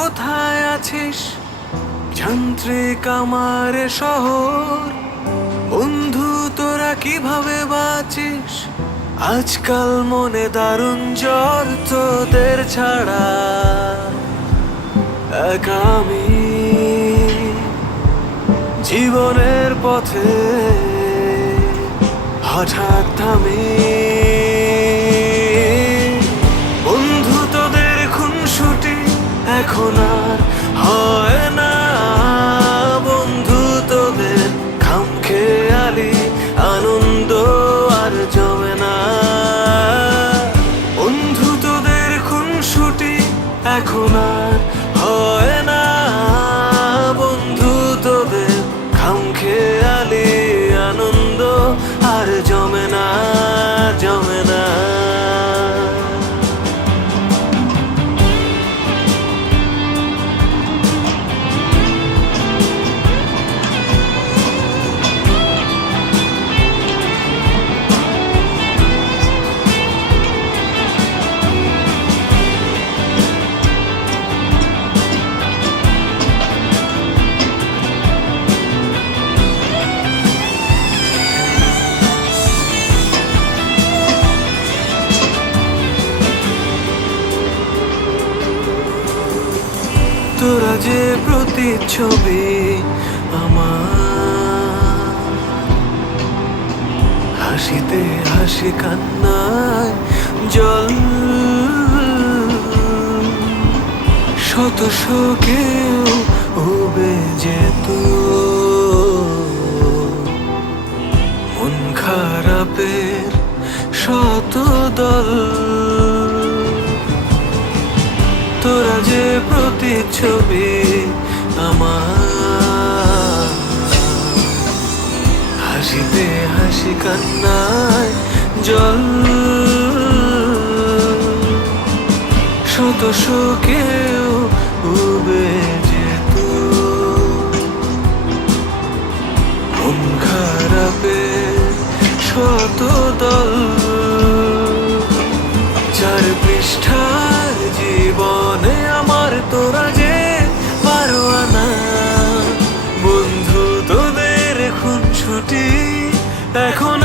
কোথায় আছিস? যান্ত্রিক আমার শহর, বন্ধু তোরা কিভাবে বাঁচিস? আজকাল মনে দারুণ জ্বর, তোদের ছাড়া একা আমি জীবনের পথে হঠাৎ থামি। বন্ধু তোদের খুনসুটি এখন আর হয় না, বন্ধু তোদের খামখেয়ালি আনন্দ আর জমে না। বন্ধু তোদের খুনসুটি এখন আর হয় না, বন্ধু তোদের খামখেয়ালি আনন্দ আর জমে না, জমে না। তোরা যে প্রতিচ্ছবি আমার, হাসিতে হাসি কান্নায় জল, শত শোকেও উবে যেত মন খারাপের শত দল। তোরা যে প্রতিচ্ছবি আমার, হাসিতে হাসি কান্নায় জল, শত শোকেও উবে যেত মন খারাপের শত দল। চার পৃষ্ঠার জীবনে আমার তোরা যে পারোয়ানা, বন্ধু তোদের খুনসুটি এখন